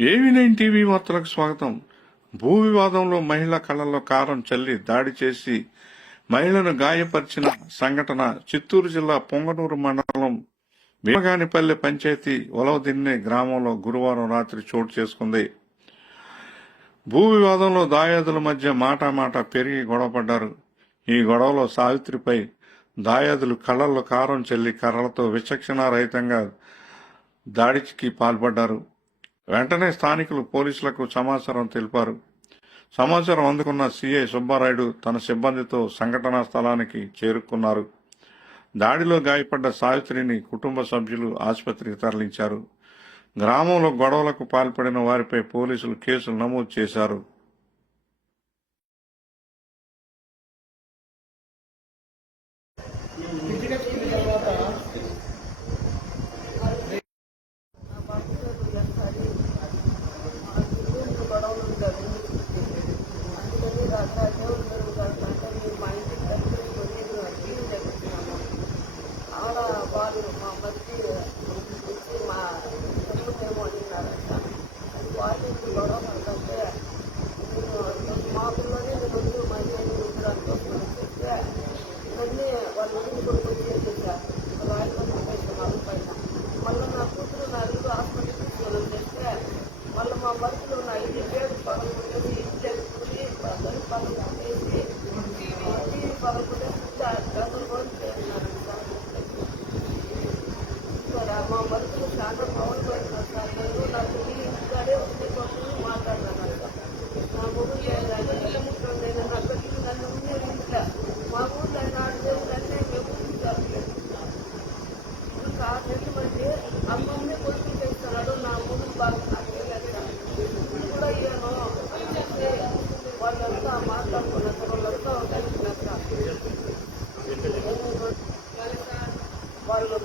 ఏవి nine TV వార్తలకు స్వాగతం? భూ వివాదంలో మహిళ కళ్ళల్లో కారం చల్లి దాడి చేసి మహిళను గాయపరిచిన సంఘటన చిత్తూరు జిల్లా పొంగనూరు మండలం భీమగానిపల్లె పంచాయతీ ఒలవదిన్నె గ్రామంలో గురువారం రాత్రి చోటు చేసుకుంది. భూ వివాదంలో దాయాదుల మధ్య మాట మాట పెరిగి గొడవపడ్డారు. ఈ గొడవలో సావిత్రిపై దాయాదులు కళ్ళల్లో కారం చెల్లి కర్రలతో విచక్షణారహితంగా దాడికి పాల్పడ్డారు. వెంటనే స్థానికులు పోలీసులకు సమాచారం తెలిపారు. సమాచారం అందుకున్న సీఐ సుబ్బారాయుడు తన సిబ్బందితో సంఘటనా స్థలానికి చేరుకున్నారు. దాడిలో గాయపడ్డ సావిత్రిని కుటుంబ సభ్యులు ఆసుపత్రికి తరలించారు. గ్రామంలో గొడవలకు పాల్పడిన వారిపై పోలీసులు కేసులు నమోదు చేశారు ఆడ వాళ్ళు మా మధ్య వచ్చి మా పిల్లలు మేము అడిగినారంట అది వాళ్ళు ఇప్పుడు గొడవ పడుతుంటే మా పిల్లలే నేను వద్దు మా నేను వద్దు కోసం చెప్తే ఇవన్నీ వాళ్ళ ఇంటికి కొడుకు వచ్చేసారు రాయల పైన. మళ్ళీ నా కూతురు నా హాస్పిటల్ తీసుకెళ్ళి చేస్తే మళ్ళీ మా మధ్యలో ఉన్న ఐదు పేరు పనులు ఉండేది ఇంటి పనులు అందరి పనులు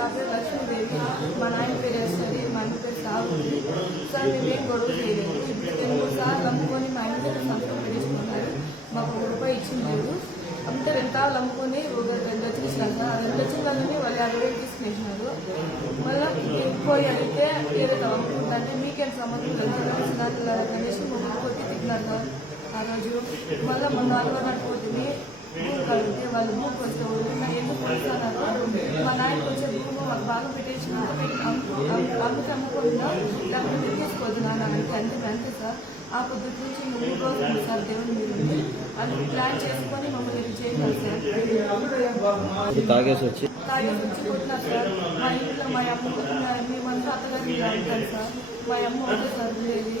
నా పేరు లక్ష్మీదేవి మా నాయన పేరు వేస్తుంది మా అన్న పేరు సాగుంది సార్ మేమేం గొడవ చేయలేదు. ఇప్పుడు రెండు సార్లు అమ్ముకొని మా ఆయన దగ్గర సంతకం పెట్టించుకున్నారు. మాకు ఒక రూపాయి ఇచ్చింది లేదు. అంటే రెండు సార్లు అమ్ముకొని ఒక రెండు వచ్చి ఇచ్చినారు. సార్ ఆ రెండు లక్షల దాన్ని వాళ్ళు యాభై వేలు తీసుకునేసినారు మళ్ళీ పోయి అడిగితే ఏదైతే అమ్ముకుంటే మీకేం సంబంధం లేదు. దాంట్లో గణేష్ మమ్మల్ని కొట్టి తిట్టినారు సార్ ఆ రోజు. మళ్ళీ మన నాలుగో నాటి పోతుంది భూమి కలిగితే వాళ్ళు భూమి వస్తే ఎందుకు వస్తున్నారు మా నాయనకి వచ్చే మాకు బాగా పెట్టేసినాక అమ్ముకు అమ్ముకుండా లేకపోతే తీసుకోవద్దు నాన్న అంటే అంతే అంతే సార్. ఆ పొద్దుటి నుంచి మూడు రోజులు ఉంది సార్ దేవుని ఉంది. అది ప్లాన్ చేసుకొని మమ్మల్ని చేయాలి సార్. తాగేసి వచ్చి. తాగేసి వచ్చి కొట్టినారు సార్. మా ఇంట్లో మా అమ్మ మేమంతా అత్తగారి ఉంటాం సార్. మా అమ్మ ఒకటే సార్ ఉండేది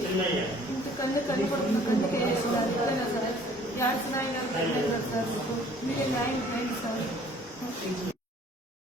ఇంత పడుతున్న కన్నుకి వేసినారు కదా సార్. యాడ్స్ నాయన సార్. మీరే న్యాయం చేయండి సార్.